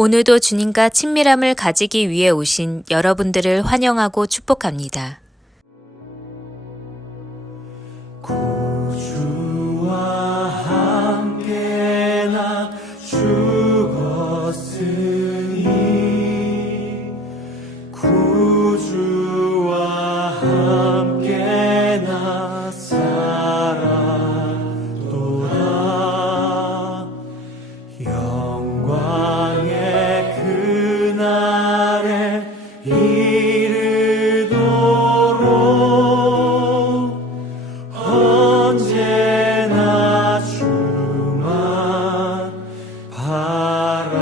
오늘도 주님과 친밀함을 가지기 위해 오신 여러분들을 환영하고 축복합니다. 구주와 함께 나 죽었으니 구주와 함께 나 살았도다. 영광의 그날에 이르도록 언제나 주만 바라봅니다.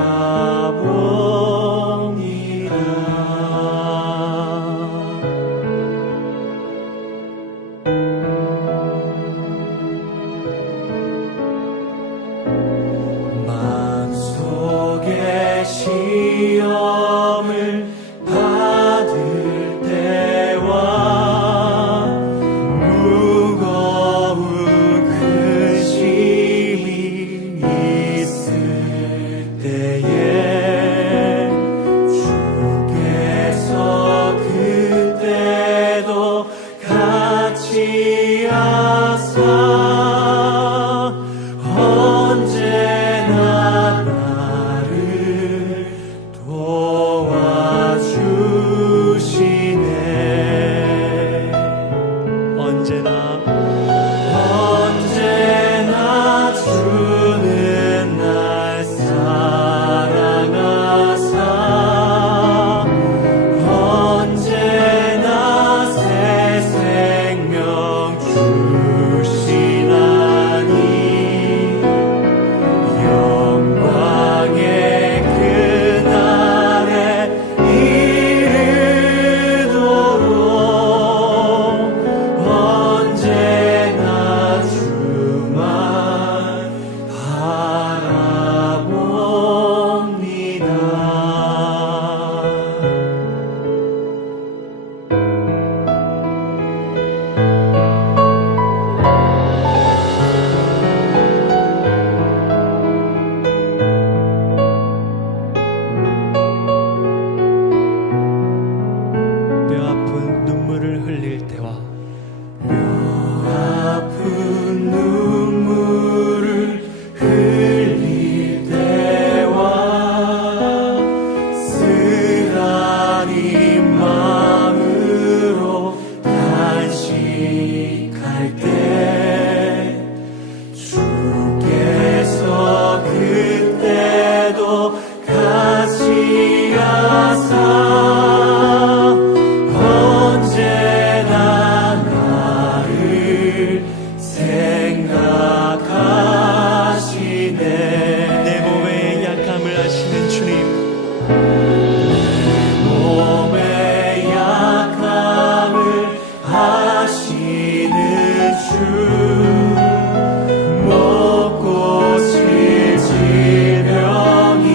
마음속에 시험을 받을 때와 무거운 근심이 있을 때에 주께서 그때도 같이 하사 언제나 나를 도와주시네. 언제나 주는 날 사랑하사 언제나 새 생명 주시나니 영광의 그날에 이르도록 언제나 주만 바랍니다. 뼈 아픈 눈물을 흘릴 때와 뼈 아픈 눈물을 흘릴 때와 쓰라린 마음으로 단식할 때 주께서 그때도 같이 하사 언제나 나를 생각하시네. 내 몸의 약함을 아시는 주님, 몸의 약함을 아시는 주, 못 고칠 질병이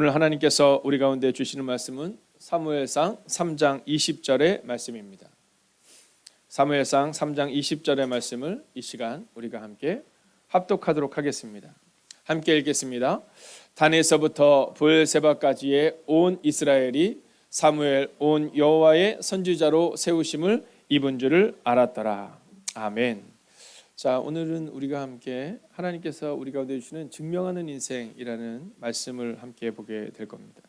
오늘 하나님께서 우리 가운데 주시는 말씀은 사무엘상 3장 20절의 말씀입니다. 사무엘상 3장 20절의 말씀을 이 시간 우리가 함께 합독하도록 하겠습니다. 함께 읽겠습니다. 단에서부터 브엘세바까지의 온 이스라엘이 사무엘 온 여호와의 선지자로 세우심을 입은 줄을 알았더라. 아멘. 자, 오늘은 우리가 함께 하나님께서 우리 가운데 주시는 증명하는 인생이라는 말씀을 함께 보게 될 겁니다.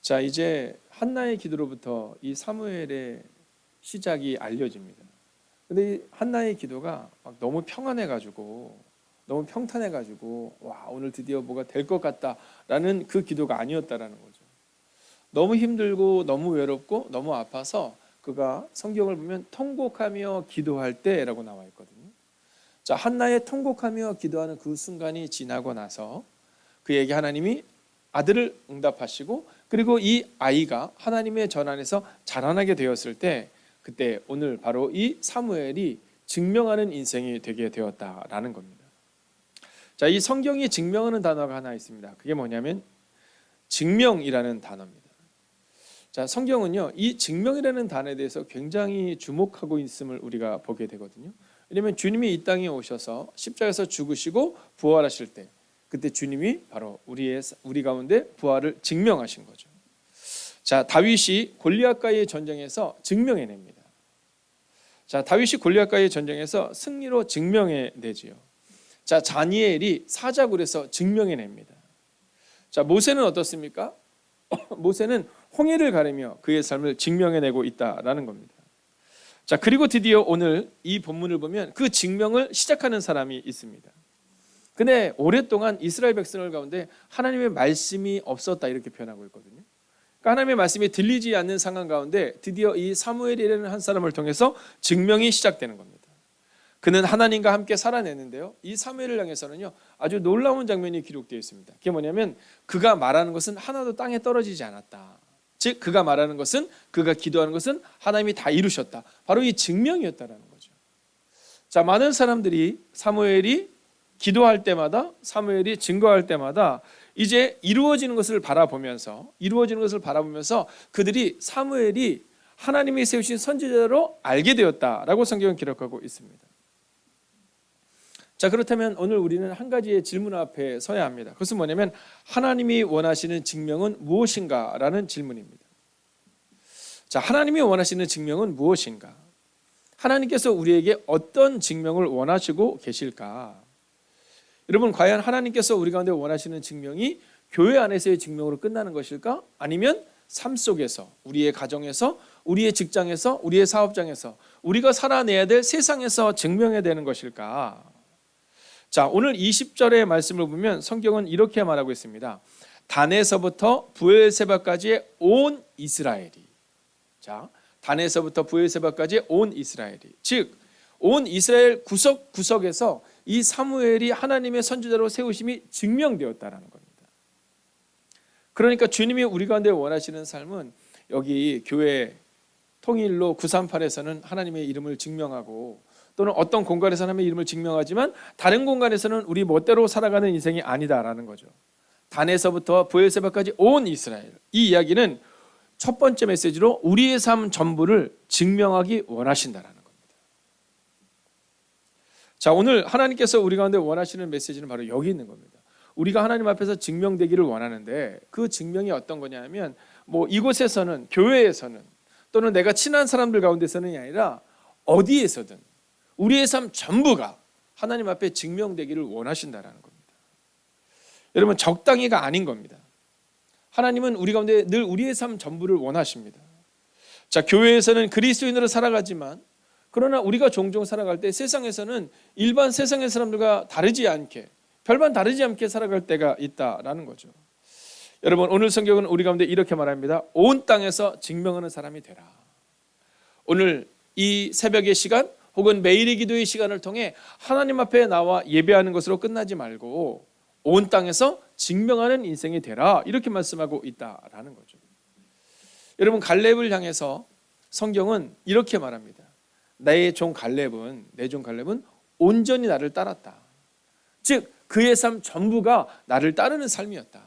자, 이제 한나의 기도로부터 이 사무엘의 시작이 알려집니다. 근데 이 한나의 기도가 막 너무 평안해가지고, 너무 평탄해가지고, 와, 오늘 드디어 뭐가 될 것 같다라는 그 기도가 아니었다라는 거죠. 너무 힘들고 너무 외롭고 너무 아파서 그가 성경을 보면 통곡하며 기도할 때라고 나와 있거든요. 자, 한나의 통곡하며 기도하는 그 순간이 지나고 나서 그에게 하나님이 아들을 응답하시고, 그리고 이 아이가 하나님의 전 안에서 자라나게 되었을 때, 그때 오늘 바로 이 사무엘이 증명하는 인생이 되게 되었다라는 겁니다. 자, 이 성경이 증명하는 단어가 하나 있습니다. 그게 뭐냐면 증명이라는 단어입니다. 자, 성경은요, 이 증명이라는 단어에 대해서 굉장히 주목하고 있음을 우리가 보게 되거든요. 왜냐하면 주님이 이 땅에 오셔서 십자가에서 죽으시고 부활하실 때, 그때 주님이 바로 우리 가운데 부활을 증명하신 거죠. 자, 다윗이 골리앗과의 전쟁에서 증명해냅니다. 자, 다윗이 골리앗과의 전쟁에서 승리로 증명해내지요. 자, 다니엘이 사자굴에서 증명해냅니다. 자, 모세는 어떻습니까? 모세는 홍해를 가르며 그의 삶을 증명해내고 있다라는 겁니다. 자, 그리고 드디어 오늘 이 본문을 보면 그 증명을 시작하는 사람이 있습니다. 근데 오랫동안 이스라엘 백성들 가운데 하나님의 말씀이 없었다, 이렇게 표현하고 있거든요. 그러니까 하나님의 말씀이 들리지 않는 상황 가운데 드디어 이 사무엘이라는 한 사람을 통해서 증명이 시작되는 겁니다. 그는 하나님과 함께 살아내는데요, 이 사무엘을 향해서는요 아주 놀라운 장면이 기록되어 있습니다. 그게 뭐냐면 그가 말하는 것은 하나도 땅에 떨어지지 않았다. 즉 그가 말하는 것은, 그가 기도하는 것은 하나님이 다 이루셨다. 바로 이 증명이었다라는 거죠. 자, 많은 사람들이 사무엘이 기도할 때마다, 사무엘이 증거할 때마다 이제 이루어지는 것을 바라보면서 그들이 사무엘이 하나님이 세우신 선지자로 알게 되었다라고 성경은 기록하고 있습니다. 자, 그렇다면 오늘 우리는 한 가지의 질문 앞에 서야 합니다. 그것은 뭐냐면 하나님이 원하시는 증명은 무엇인가? 라는 질문입니다. 자, 하나님이 원하시는 증명은 무엇인가? 하나님께서 우리에게 어떤 증명을 원하시고 계실까? 여러분, 과연 하나님께서 우리 가운데 원하시는 증명이 교회 안에서의 증명으로 끝나는 것일까? 아니면 삶 속에서, 우리의 가정에서, 우리의 직장에서, 우리의 사업장에서, 우리가 살아내야 될 세상에서 증명해야 되는 것일까? 자, 오늘 20절의 말씀을 보면 성경은 이렇게 말하고 있습니다. 단에서부터 브엘세바까지의 온 이스라엘이, 자, 단에서부터 브엘세바까지의 온 이스라엘이, 즉 온 이스라엘 구석구석에서 이 사무엘이 하나님의 선지자로 세우심이 증명되었다라는 겁니다. 그러니까 주님이 우리 가운데 원하시는 삶은 여기 교회 통일로 938에서는 하나님의 이름을 증명하고, 또는 어떤 공간에서 하나님의 이름을 증명하지만 다른 공간에서는 우리 멋대로 살아가는 인생이 아니다라는 거죠. 단에서부터 브엘세바까지 온 이스라엘, 이 이야기는 첫 번째 메시지로 우리의 삶 전부를 증명하기 원하신다라는 겁니다. 자, 오늘 하나님께서 우리 가운데 원하시는 메시지는 바로 여기 있는 겁니다. 우리가 하나님 앞에서 증명되기를 원하는데 그 증명이 어떤 거냐면, 뭐 이곳에서는, 교회에서는, 또는 내가 친한 사람들 가운데서는이 아니라 어디에서든 우리의 삶 전부가 하나님 앞에 증명되기를 원하신다라는 겁니다. 여러분, 적당히가 아닌 겁니다. 하나님은 우리 가운데 늘 우리의 삶 전부를 원하십니다. 자, 교회에서는 그리스도인으로 살아가지만, 그러나 우리가 종종 살아갈 때 세상에서는 일반 세상의 사람들과 다르지 않게, 별반 다르지 않게 살아갈 때가 있다라는 거죠. 여러분, 오늘 성경은 우리 가운데 이렇게 말합니다. 온 땅에서 증명하는 사람이 되라. 오늘 이 새벽의 시간, 혹은 매일의 기도의 시간을 통해 하나님 앞에 나와 예배하는 것으로 끝나지 말고 온 땅에서 증명하는 인생이 되라, 이렇게 말씀하고 있다라는 거죠. 여러분, 갈렙을 향해서 성경은 이렇게 말합니다. 내 종 갈렙은 온전히 나를 따랐다. 즉 그의 삶 전부가 나를 따르는 삶이었다.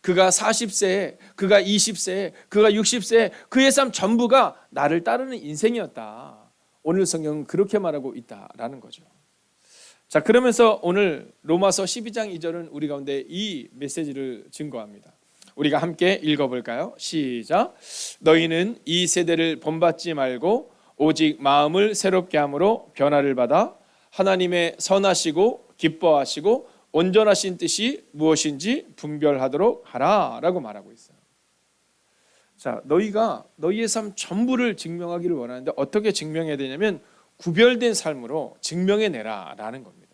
그가 40세, 그가 20세, 그가 60세, 그의 삶 전부가 나를 따르는 인생이었다. 오늘 성경은 그렇게 말하고 있다라는 거죠. 자, 그러면서 오늘 로마서 12장 2절은 우리 가운데 이 메시지를 증거합니다. 우리가 함께 읽어볼까요? 시작. 너희는 이 세대를 본받지 말고 오직 마음을 새롭게 함으로 변화를 받아 하나님의 선하시고 기뻐하시고 온전하신 뜻이 무엇인지 분별하도록 하라 라고 말하고 있어요. 자, 너희가 너희의 삶 전부를 증명하기를 원하는데 어떻게 증명해야 되냐면 구별된 삶으로 증명해내라 라는 겁니다.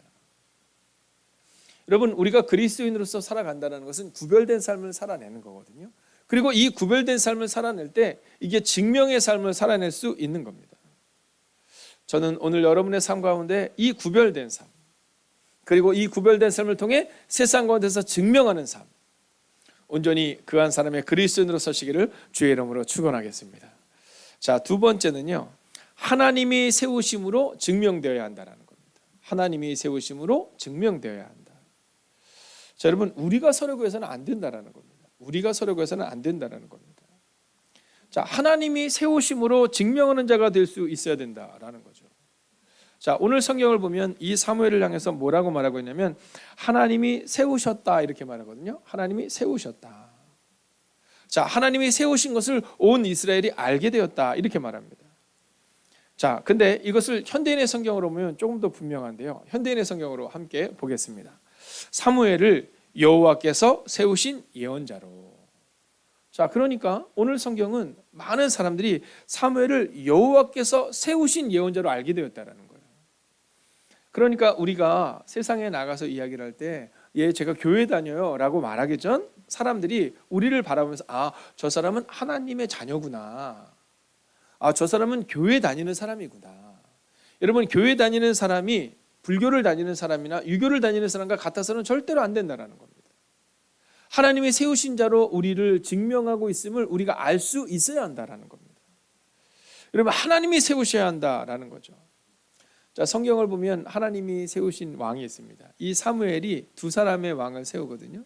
여러분, 우리가 그리스도인으로서 살아간다는 것은 구별된 삶을 살아내는 거거든요. 그리고 이 구별된 삶을 살아낼 때 이게 증명의 삶을 살아낼 수 있는 겁니다. 저는 오늘 여러분의 삶 가운데 이 구별된 삶, 그리고 이 구별된 삶을 통해 세상 가운데서 증명하는 삶, 온전히 그 한 사람의 그리스도인으로 서시기를 주의 이름으로 축원하겠습니다. 자, 두 번째는요, 하나님이 세우심으로 증명되어야 한다는 겁니다. 하나님이 세우심으로 증명되어야 한다. 자, 여러분, 우리가 서려고 해서는 안 된다라는 겁니다. 우리가 서려고 해서는 안 된다라는 겁니다. 자, 하나님이 세우심으로 증명하는 자가 될 수 있어야 된다라는 거죠. 자, 오늘 성경을 보면 이 사무엘을 향해서 뭐라고 말하고 있냐면 하나님이 세우셨다 이렇게 말하거든요. 하나님이 세우셨다. 자, 하나님이 세우신 것을 온 이스라엘이 알게 되었다 이렇게 말합니다. 자, 근데 이것을 현대인의 성경으로 보면 조금 더 분명한데요. 현대인의 성경으로 함께 보겠습니다. 사무엘을 여호와께서 세우신 예언자로. 자, 그러니까 오늘 성경은 많은 사람들이 사무엘을 여호와께서 세우신 예언자로 알게 되었다라는 거예요. 그러니까 우리가 세상에 나가서 이야기를 할 때 예, 제가 교회 다녀요 라고 말하기 전 사람들이 우리를 바라보면서 아, 저 사람은 하나님의 자녀구나. 아, 저 사람은 교회 다니는 사람이구나. 여러분, 교회 다니는 사람이 불교를 다니는 사람이나 유교를 다니는 사람과 같아서는 절대로 안 된다는 겁니다. 하나님의 세우신 자로 우리를 증명하고 있음을 우리가 알 수 있어야 한다는 겁니다. 여러분, 하나님이 세우셔야 한다는 거죠. 자, 성경을 보면 하나님이 세우신 왕이 있습니다. 이 사무엘이 두 사람의 왕을 세우거든요.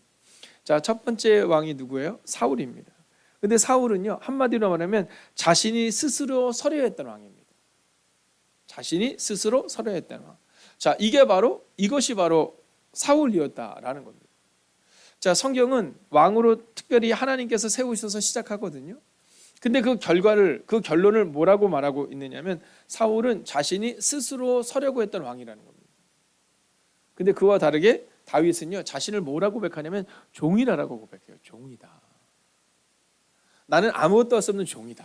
자, 첫 번째 왕이 누구예요? 사울입니다. 근데 사울은요, 한마디로 말하면 자신이 스스로 서려했던 왕입니다. 자신이 스스로 서려했던 왕. 자, 이것이 바로 사울이었다라는 겁니다. 자, 성경은 왕으로 특별히 하나님께서 세우셔서 시작하거든요. 근데 그 결론을 뭐라고 말하고 있느냐면 사울은 자신이 스스로 서려고 했던 왕이라는 겁니다. 근데 그와 다르게 다윗은요, 자신을 뭐라고 고백하냐면 종이라고 고백해요. 종이다. 나는 아무것도 할 수 없는 종이다.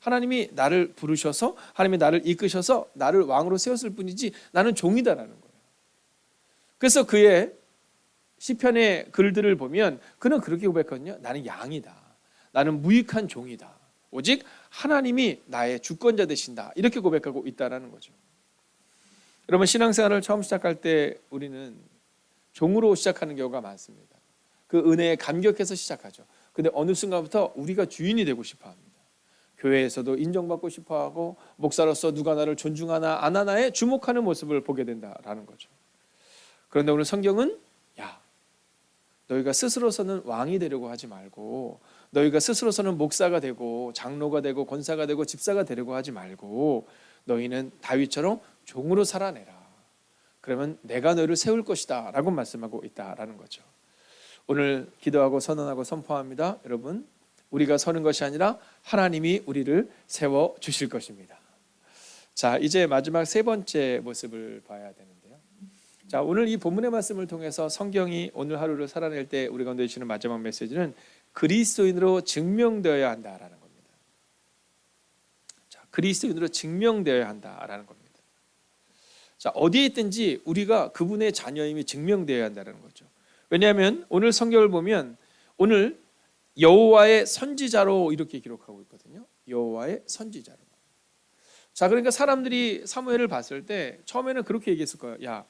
하나님이 나를 부르셔서 하나님이 나를 이끄셔서 나를 왕으로 세웠을 뿐이지 나는 종이다라는 거예요. 그래서 그의 시편의 글들을 보면 그는 그렇게 고백하거든요. 나는 양이다. 나는 무익한 종이다. 오직 하나님이 나의 주권자 되신다. 이렇게 고백하고 있다라는 거죠. 여러분, 신앙생활을 처음 시작할 때 우리는 종으로 시작하는 경우가 많습니다. 그 은혜에 감격해서 시작하죠. 근데 어느 순간부터 우리가 주인이 되고 싶어 합니다. 교회에서도 인정받고 싶어하고 목사로서 누가 나를 존중하나 안 하나에 주목하는 모습을 보게 된다라는 거죠. 그런데 오늘 성경은 야, 너희가 스스로서는 왕이 되려고 하지 말고 너희가 스스로서는 목사가 되고 장로가 되고 권사가 되고 집사가 되려고 하지 말고 너희는 다윗처럼 종으로 살아내라. 그러면 내가 너희를 세울 것이다 라고 말씀하고 있다라는 거죠. 오늘 기도하고 선언하고 선포합니다. 여러분, 우리가 서는 것이 아니라 하나님이 우리를 세워주실 것입니다. 자, 이제 마지막 세 번째 모습을 봐야 되는데요. 자, 오늘 이 본문의 말씀을 통해서 성경이 오늘 하루를 살아낼 때 우리 가운데 주시는 마지막 메시지는 그리스도인으로 증명되어야 한다라는 겁니다. 자, 그리스도인으로 증명되어야 한다라는 겁니다. 자, 어디에 있든지 우리가 그분의 자녀임이 증명되어야 한다는 거죠. 왜냐하면 오늘 성경을 보면 오늘 여호와의 선지자로 이렇게 기록하고 있거든요. 여호와의 선지자로. 자, 그러니까 사람들이 사무엘을 봤을 때 처음에는 그렇게 얘기했을 거예요. 야,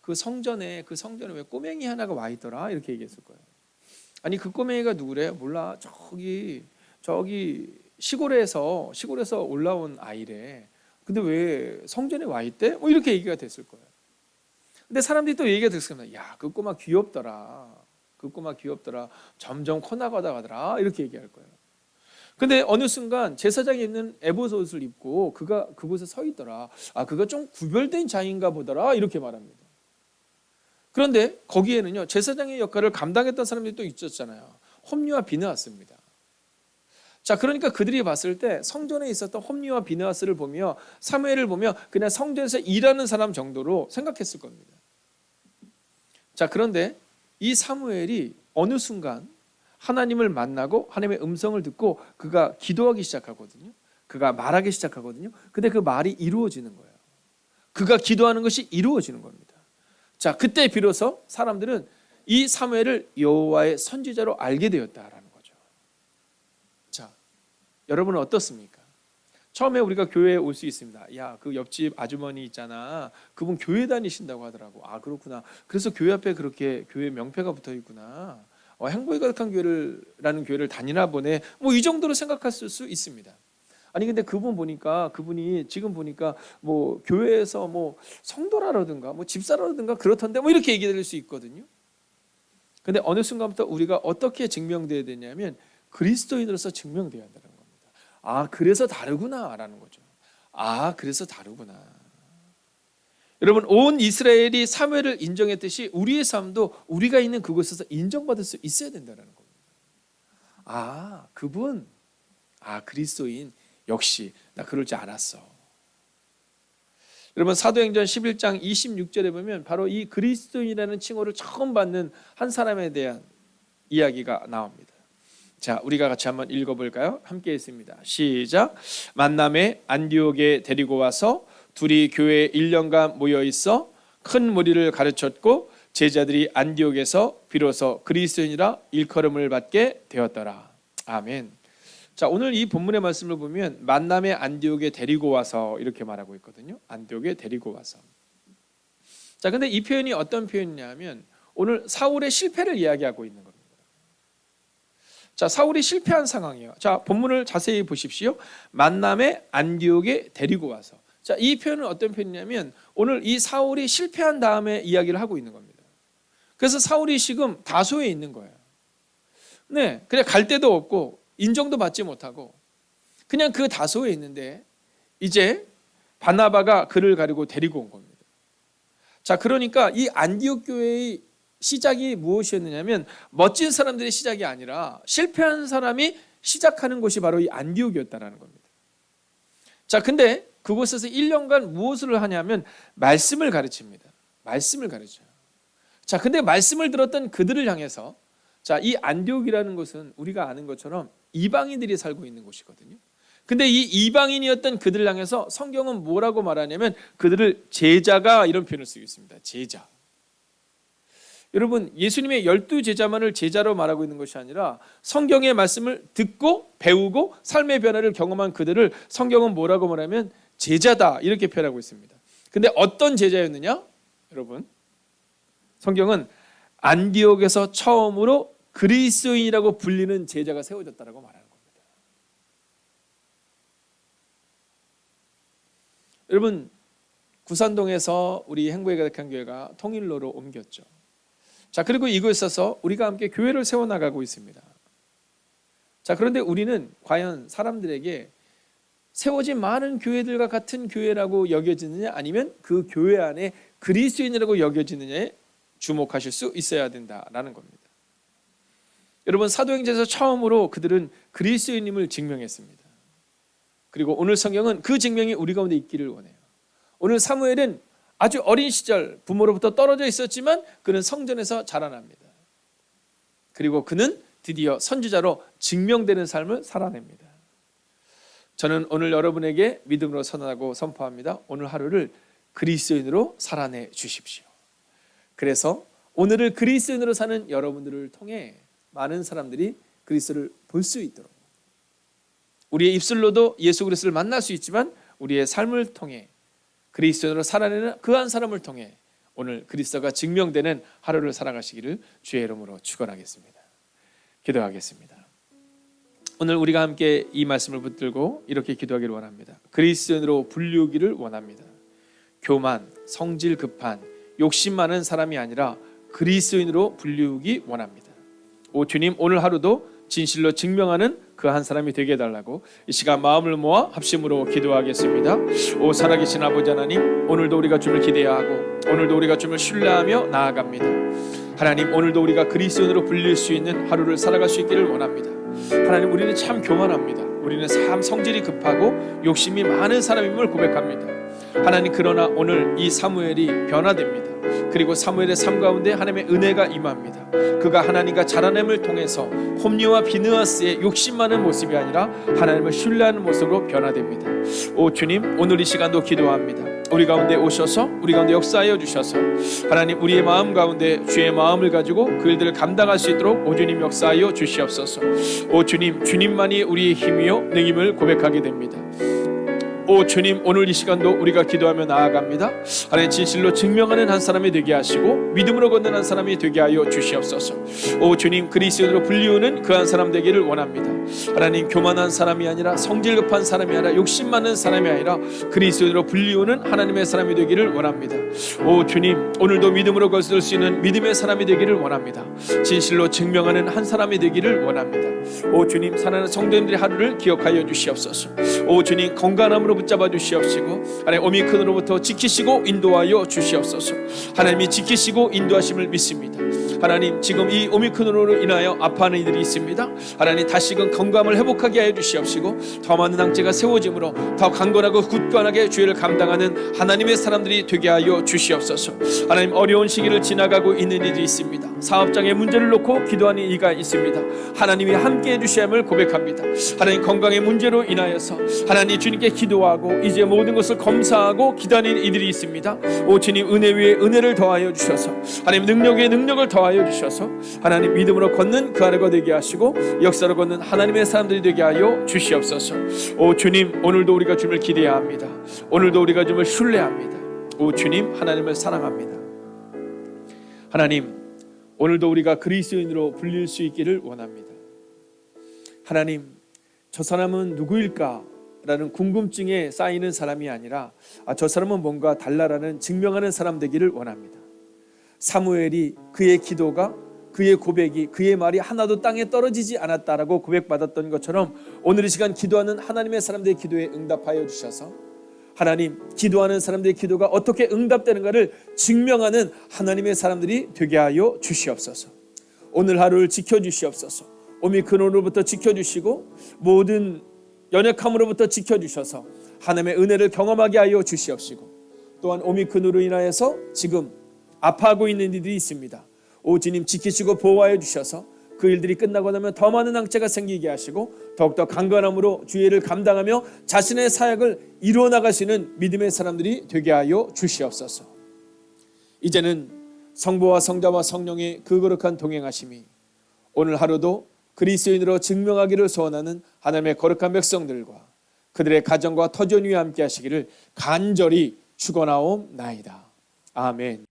그 성전에 왜 꼬맹이 하나가 와 있더라? 이렇게 얘기했을 거예요. 아니, 그 꼬맹이가 누구래? 몰라. 저기 시골에서 올라온 아이래. 근데 왜 성전에 와 있대? 뭐 이렇게 얘기가 됐을 거예요. 근데 사람들이 또 얘기가 됐습니다. 야, 그 꼬마 귀엽더라. 그 꼬마 귀엽더라. 점점 커나가다 가더라. 이렇게 얘기할 거예요. 근데 어느 순간 제사장이 입는 에봇 옷을 입고 그가 그곳에 서 있더라. 그가 좀 구별된 자인가 보더라. 이렇게 말합니다. 그런데 거기에는요, 제사장의 역할을 감당했던 사람들이 또 있었잖아요. 홈리와 비느하스입니다. 자, 그러니까 그들이 봤을 때 성전에 있었던 홈리와 비느하스를 보며 사무엘을 보며 그냥 성전에서 일하는 사람 정도로 생각했을 겁니다. 자, 그런데 이 사무엘이 어느 순간 하나님을 만나고 하나님의 음성을 듣고 그가 기도하기 시작하거든요. 그가 말하기 시작하거든요. 근데 그 말이 이루어지는 거예요. 그가 기도하는 것이 이루어지는 겁니다. 자, 그때 비로소 사람들은 이 사무엘을 여호와의 선지자로 알게 되었다라는 거죠. 자, 여러분은 어떻습니까? 처음에 우리가 교회에 올 수 있습니다. 야, 그 옆집 아주머니 있잖아. 그분 교회 다니신다고 하더라고. 그렇구나. 그래서 교회 앞에 그렇게 교회 명패가 붙어 있구나. 행복이 가득한 교회라는 교회를 다니나 보네. 뭐 이 정도로 생각했을 수 있습니다. 아니 근데 그분이 지금 보니까 뭐 교회에서 뭐 성도라든가 뭐 집사라든가 그렇던데 뭐 이렇게 얘기할 수 있거든요. 근데 어느 순간부터 우리가 어떻게 증명돼야 되냐면 그리스도인으로서 증명돼야 한다는 겁니다. 그래서 다르구나라는 거죠. 그래서 다르구나. 여러분, 온 이스라엘이 사무엘을 인정했듯이 우리의 삶도 우리가 있는 그곳에서 인정받을 수 있어야 된다는 겁니다. 그분, 그리스도인, 역시 나 그럴 줄 알았어. 여러분, 사도행전 11장 26절에 보면 바로 이 그리스도인이라는 칭호를 처음 받는 한 사람에 대한 이야기가 나옵니다. 자, 우리가 같이 한번 읽어볼까요? 함께 있습니다. 시작. 만남에 안디옥에 데리고 와서 둘이 교회에 1년간 모여 있어 큰 무리를 가르쳤고 제자들이 안디옥에서 비로소 그리스도인이라 일컬음을 받게 되었더라. 아멘. 자, 오늘 이 본문의 말씀을 보면 만남에 안디옥에 데리고 와서 이렇게 말하고 있거든요. 안디옥에 데리고 와서. 자, 근데 이 표현이 어떤 표현이냐면 오늘 사울의 실패를 이야기하고 있는 겁니다. 자, 사울이 실패한 상황이에요. 자, 본문을 자세히 보십시오. 만남에 안디옥에 데리고 와서. 자, 이 표현은 어떤 표현이냐면 오늘 이 사울이 실패한 다음에 이야기를 하고 있는 겁니다. 그래서 사울이 지금 다소에 있는 거예요. 네, 그냥 갈 데도 없고 인정도 받지 못하고 그냥 그 다소에 있는데 이제 바나바가 그를 가지고 데리고 온 겁니다. 자, 그러니까 이 안디옥 교회의 시작이 무엇이었느냐면 멋진 사람들의 시작이 아니라 실패한 사람이 시작하는 곳이 바로 이 안디옥이었다는 겁니다. 자, 근데 그곳에서 1년간 무엇을 하냐면 말씀을 가르칩니다. 말씀을 가르쳐요. 자, 근데 말씀을 들었던 그들을 향해서 자, 이 안디옥이라는 곳은 우리가 아는 것처럼 이방인들이 살고 있는 곳이거든요. 근데 이 이방인이었던 그들을 향해서 성경은 뭐라고 말하냐면 그들을 제자가 이런 표현을 쓰고 있습니다. 제자. 여러분, 예수님의 12제자만을 제자로 말하고 있는 것이 아니라 성경의 말씀을 듣고 배우고 삶의 변화를 경험한 그들을 성경은 뭐라고 말하면 제자다 이렇게 표현하고 있습니다. 근데 어떤 제자였느냐? 여러분, 성경은 안디옥에서 처음으로 그리스도인이라고 불리는 제자가 세워졌다라고 말하는 겁니다. 여러분, 구산동에서 우리 행복이 가득한 교회가 통일로로 옮겼죠. 자, 그리고 이곳에서 우리가 함께 교회를 세워나가고 있습니다. 자, 그런데 우리는 과연 사람들에게 세워진 많은 교회들과 같은 교회라고 여겨지느냐 아니면 그 교회 안에 그리스도인이라고 여겨지느냐에 주목하실 수 있어야 된다라는 겁니다. 여러분, 사도행전에서 처음으로 그들은 그리스도인임을 증명했습니다. 그리고 오늘 성경은 그 증명이 우리 가운데 있기를 원해요. 오늘 사무엘은 아주 어린 시절 부모로부터 떨어져 있었지만 그는 성전에서 자라납니다. 그리고 그는 드디어 선지자로 증명되는 삶을 살아냅니다. 저는 오늘 여러분에게 믿음으로 선언하고 선포합니다. 오늘 하루를 그리스도인으로 살아내 주십시오. 그래서 오늘을 그리스도인으로 사는 여러분들을 통해 많은 사람들이 그리스도를 볼 수 있도록 우리의 입술로도 예수 그리스도를 만날 수 있지만 우리의 삶을 통해 그리스도인으로 살아내는 그 한 사람을 통해 오늘 그리스도가 증명되는 하루를 살아가시기를 주의 이름으로 축원하겠습니다. 기도하겠습니다. 오늘 우리가 함께 이 말씀을 붙들고 이렇게 기도하기를 원합니다. 그리스도인으로 분류기를 원합니다. 교만, 성질 급한, 욕심 많은 사람이 아니라 그리스도인으로 분류기 원합니다. 오 주님, 오늘 하루도 진실로 증명하는 그 한 사람이 되게 해달라고 이 시간 마음을 모아 합심으로 기도하겠습니다. 오 살아계신 아버지 하나님, 오늘도 우리가 주를 기대하고 오늘도 우리가 주를 신뢰하며 나아갑니다. 하나님, 오늘도 우리가 그리스도인으로 불릴 수 있는 하루를 살아갈 수 있기를 원합니다. 하나님, 우리는 참 교만합니다. 우리는 참 성질이 급하고 욕심이 많은 사람임을 고백합니다. 하나님, 그러나 오늘 이 사무엘이 변화됩니다. 그리고 사무엘의 삶 가운데 하나님의 은혜가 임합니다. 그가 하나님과 자라남을 통해서 홈리와 비느하스의 욕심 많은 모습이 아니라 하나님을 신뢰하는 모습으로 변화됩니다. 오 주님, 오늘 이 시간도 기도합니다. 우리 가운데 오셔서 우리 가운데 역사하여 주셔서 하나님, 우리의 마음 가운데 주의 마음을 가지고 그 일들을 감당할 수 있도록 오 주님 역사하여 주시옵소서. 오 주님, 주님만이 우리의 힘이요 능임을 고백하게 됩니다. 오 주님, 오늘 이 시간도 우리가 기도하며 나아갑니다. 하나님, 진실로 증명하는 한 사람이 되게 하시고 믿음으로 걷는 한 사람이 되게 하여 주시옵소서. 오 주님, 그리스도인으로 불리우는 그 한 사람 되기를 원합니다. 하나님, 교만한 사람이 아니라 성질급한 사람이 아니라 욕심 많은 사람이 아니라 그리스도인으로 불리우는 하나님의 사람이 되기를 원합니다. 오 주님, 오늘도 믿음으로 거스를 수 있는 믿음의 사람이 되기를 원합니다. 진실로 증명하는 한 사람이 되기를 원합니다. 오 주님, 사랑하는 성도님들의 하루를 기억하여 주시옵소서. 오 주님, 건강함으로 붙잡아 주시옵시고 하나님, 오미크론으로부터 지키시고 인도하여 주시옵소서. 하나님이 지키시고 인도하심을 믿습니다. 하나님, 지금 이 오미크론으로 인하여 아파하는 이들이 있습니다. 하나님, 다시금 건강을 회복하게 하여 주시옵시고 더 많은 낭제가 세워짐으로 더 강건하고 굳건하게 주의를 감당하는 하나님의 사람들이 되게 하여 주시옵소서. 하나님, 어려운 시기를 지나가고 있는 이들이 있습니다. 사업장의 문제를 놓고 기도하는 이가 있습니다. 하나님이 함께해 주셔야함을 고백합니다. 하나님, 건강의 문제로 인하여서 하나님 주님께 기도하고 이제 모든 것을 검사하고 기다리는 이들이 있습니다. 오 주님, 은혜 위에 은혜를 더하여 주셔서 하나님, 능력 위에 능력을 더하여 주셔서 하나님, 믿음으로 걷는 그 하루가 되게 하시고 역사로 걷는 하나님의 사람들이 되게 하여 주시옵소서. 오 주님, 오늘도 우리가 주님을 기대합니다. 오늘도 우리가 주님을 신뢰합니다. 오 주님, 하나님을 사랑합니다. 하나님, 오늘도 우리가 그리스도인으로 불릴 수 있기를 원합니다. 하나님, 저 사람은 누구일까? 라는 궁금증에 쌓이는 사람이 아니라 저 사람은 뭔가 달라라는 증명하는 사람 되기를 원합니다. 사무엘이 그의 기도가, 그의 고백이, 그의 말이 하나도 땅에 떨어지지 않았다라고 고백받았던 것처럼 오늘 이 시간 기도하는 하나님의 사람들의 기도에 응답하여 주셔서 하나님, 기도하는 사람들의 기도가 어떻게 응답되는가를 증명하는 하나님의 사람들이 되게 하여 주시옵소서. 오늘 하루를 지켜주시옵소서. 오미크론으로부터 지켜주시고 모든 연약함으로부터 지켜주셔서 하나님의 은혜를 경험하게 하여 주시옵시고 또한 오미크론으로 인하여서 지금 아파하고 있는 이들이 있습니다. 오 주님, 지키시고 보호하여 주셔서 그 일들이 끝나고 나면 더 많은 낭체가 생기게 하시고 더욱더 강건함으로 주의를 감당하며 자신의 사역을 이루어 나가시는 믿음의 사람들이 되게 하여 주시옵소서. 이제는 성부와 성자와 성령의 그 거룩한 동행하심이 오늘 하루도 그리스도인으로 증명하기를 소원하는 하나님의 거룩한 백성들과 그들의 가정과 터전 위에 함께 하시기를 간절히 축원하옵나이다. 아멘.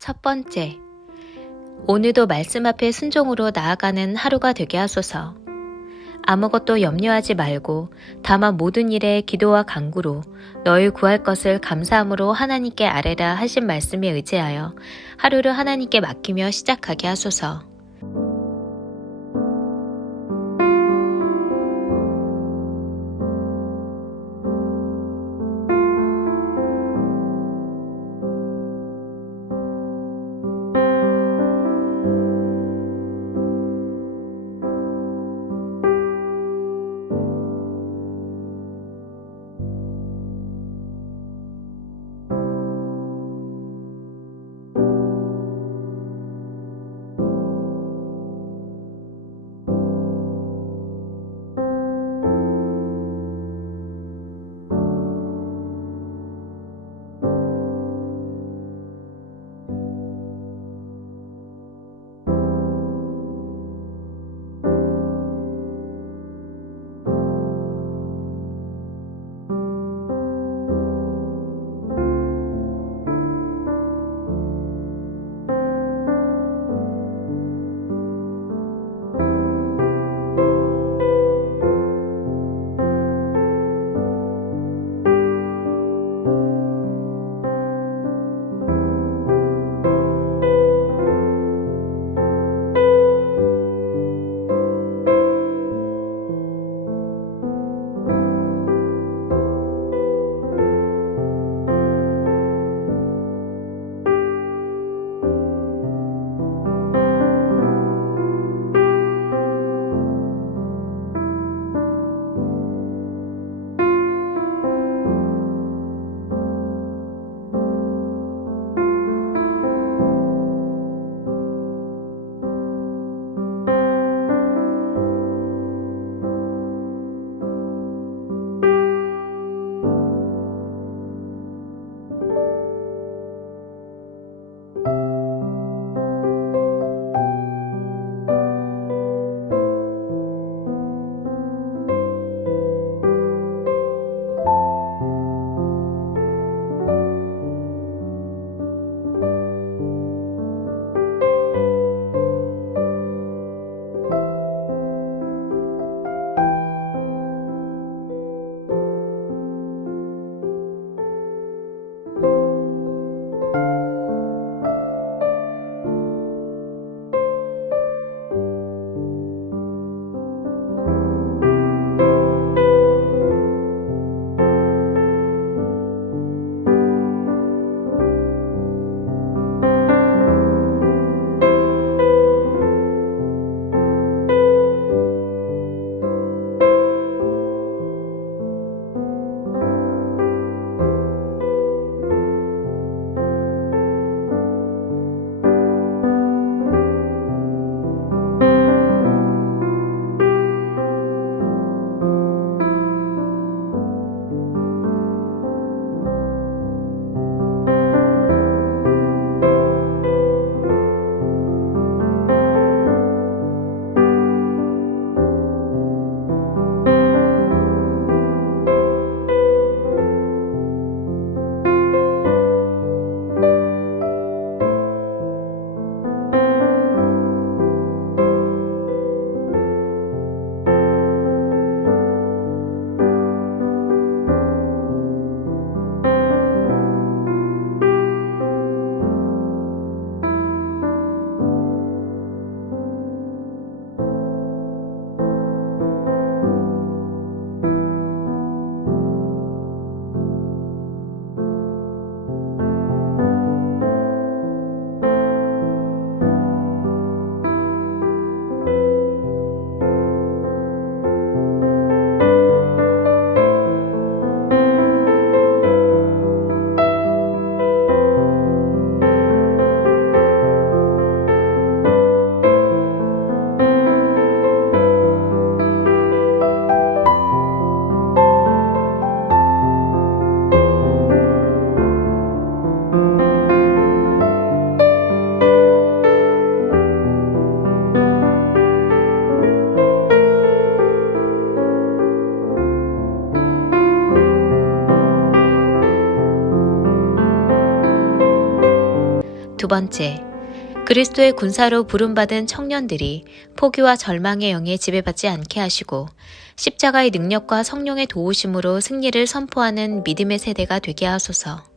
첫 번째, 오늘도 말씀 앞에 순종으로 나아가는 하루가 되게 하소서. 아무것도 염려하지 말고 다만 모든 일에 기도와 간구로 너희 구할 것을 감사함으로 하나님께 아뢰라 하신 말씀에 의지하여 하루를 하나님께 맡기며 시작하게 하소서. 두 번째, 그리스도의 군사로 부름받은 청년들이 포기와 절망의 영에 지배받지 않게 하시고 십자가의 능력과 성령의 도우심으로 승리를 선포하는 믿음의 세대가 되게 하소서.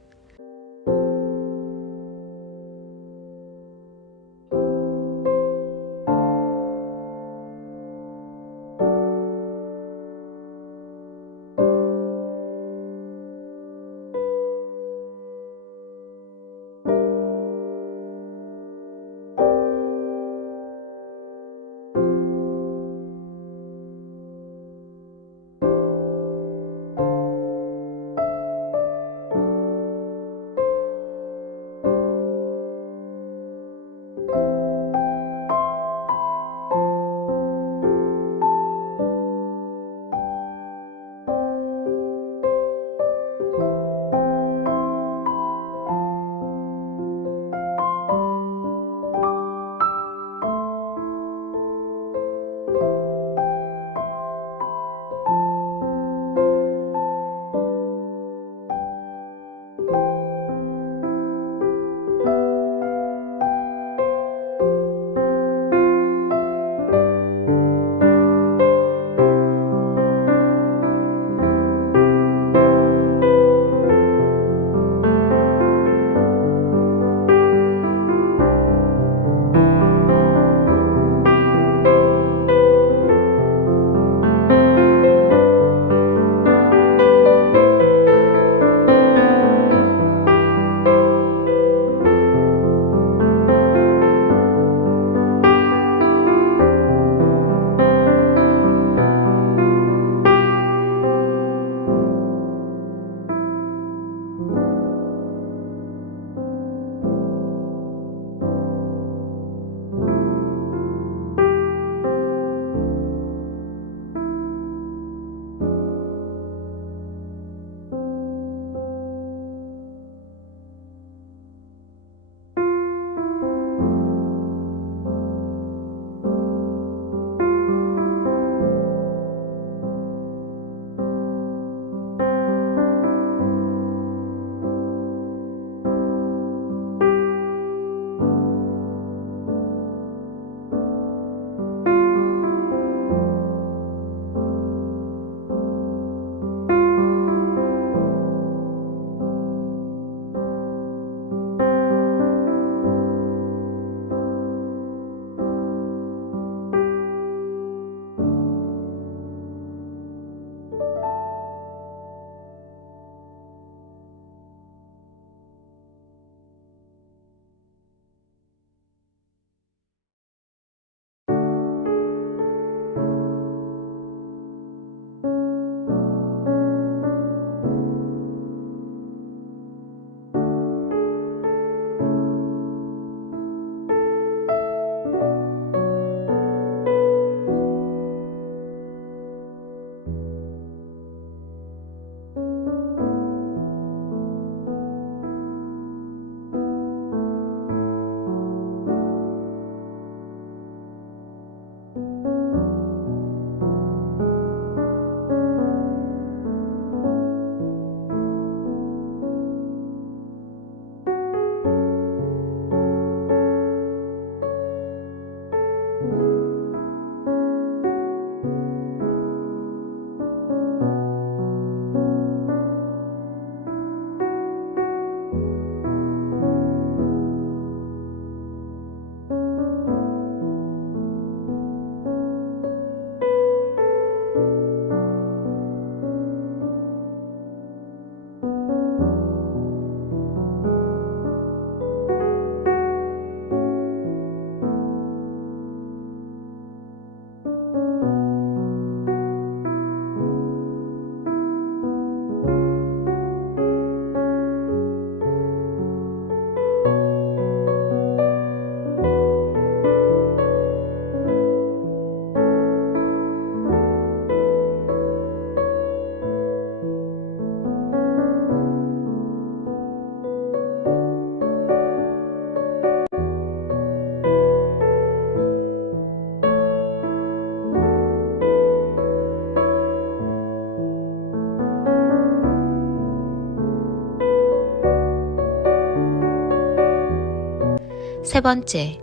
세 번째,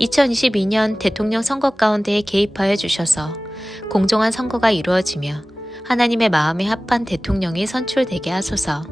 2022년 대통령 선거 가운데 개입하여 주셔서 공정한 선거가 이루어지며 하나님의 마음에 합한 대통령이 선출되게 하소서.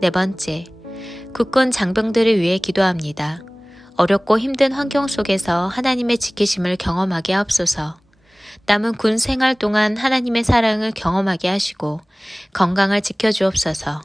네 번째, 국군 장병들을 위해 기도합니다. 어렵고 힘든 환경 속에서 하나님의 지키심을 경험하게 하옵소서. 남은 군 생활 동안 하나님의 사랑을 경험하게 하시고 건강을 지켜주옵소서.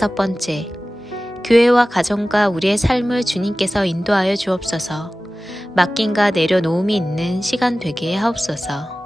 5번째, 교회와 가정과 우리의 삶을 주님께서 인도하여 주옵소서. 맡김과 내려놓음이 있는 시간 되게 하옵소서.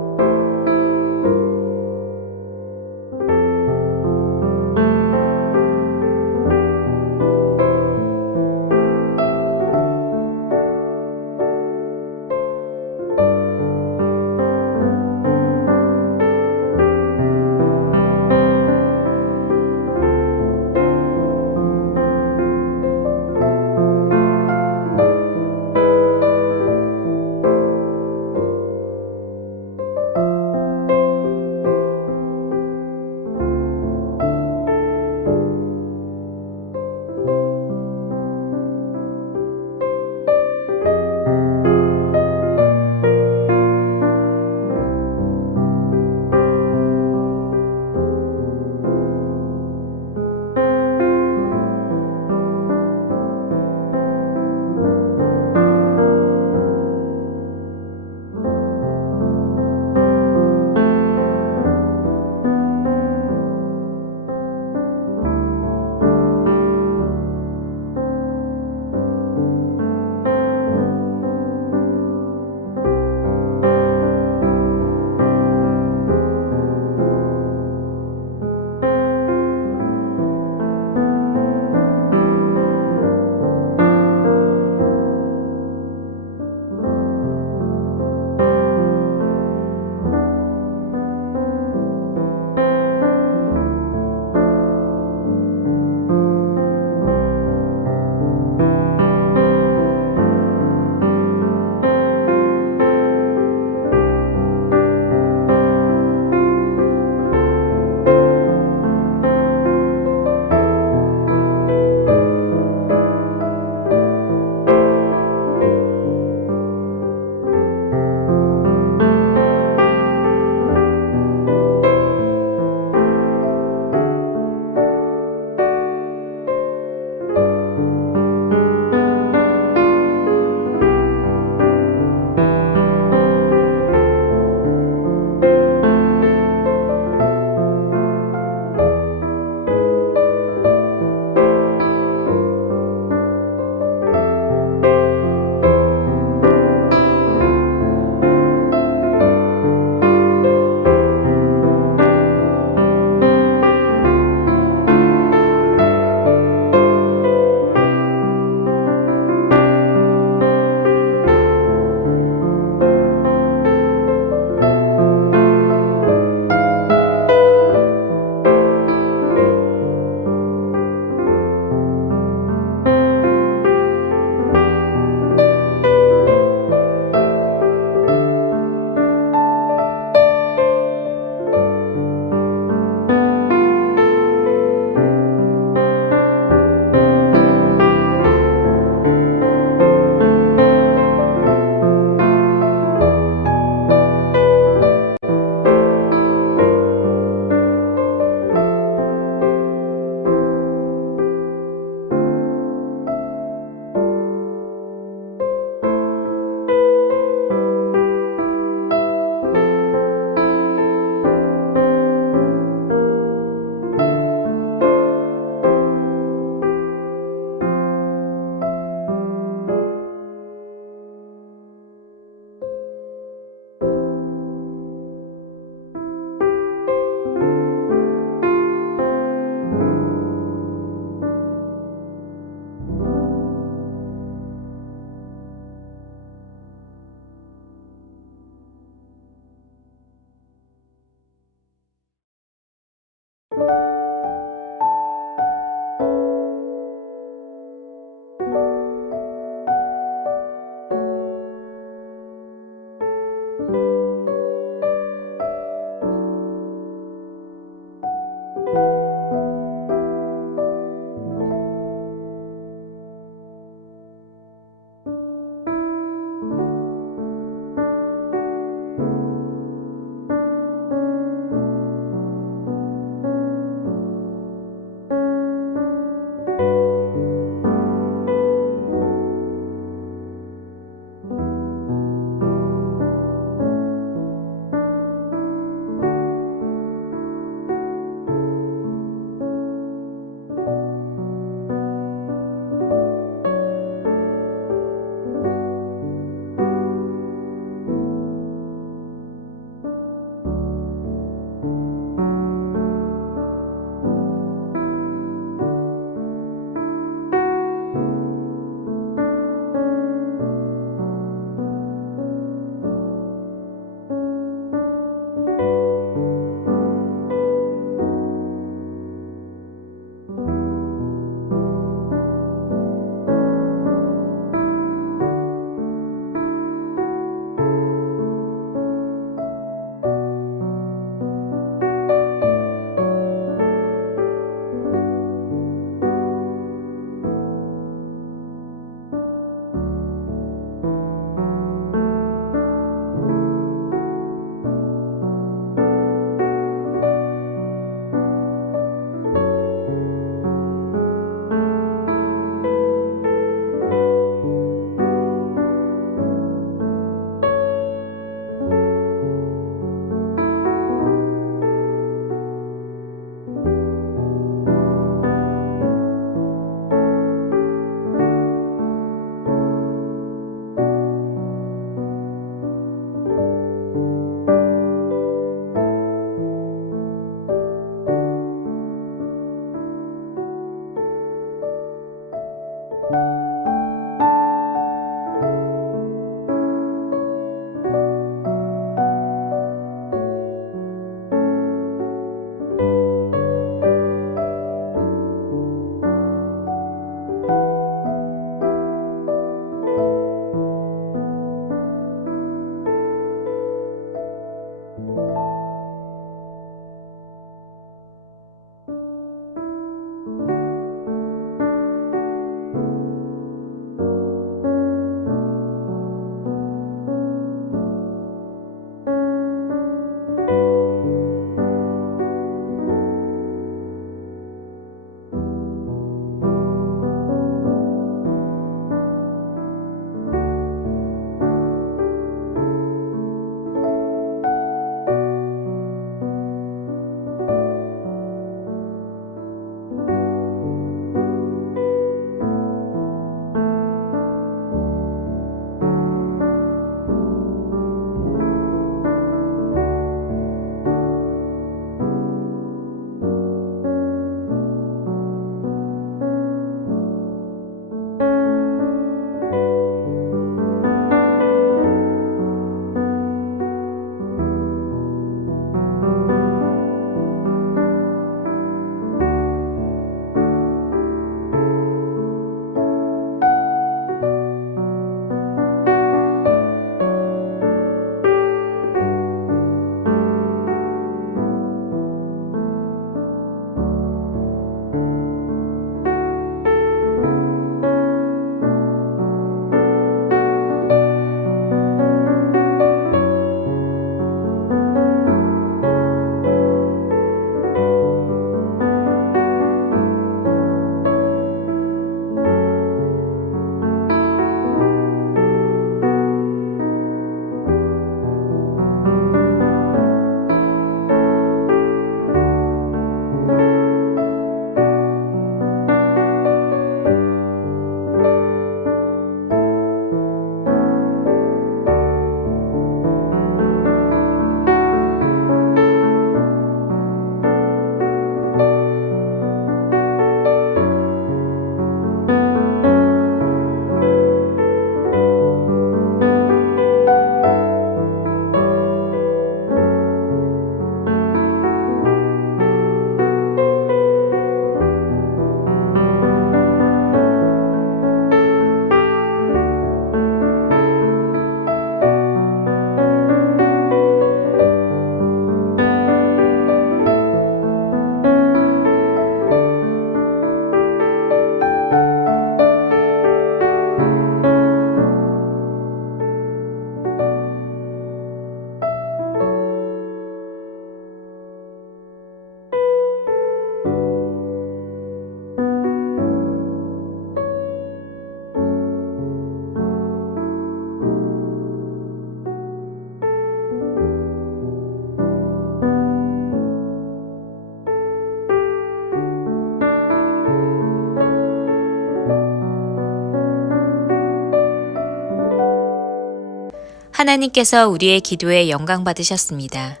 하나님께서 우리의 기도에 영광 받으셨습니다.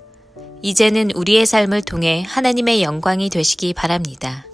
이제는 우리의 삶을 통해 하나님의 영광이 되시기 바랍니다.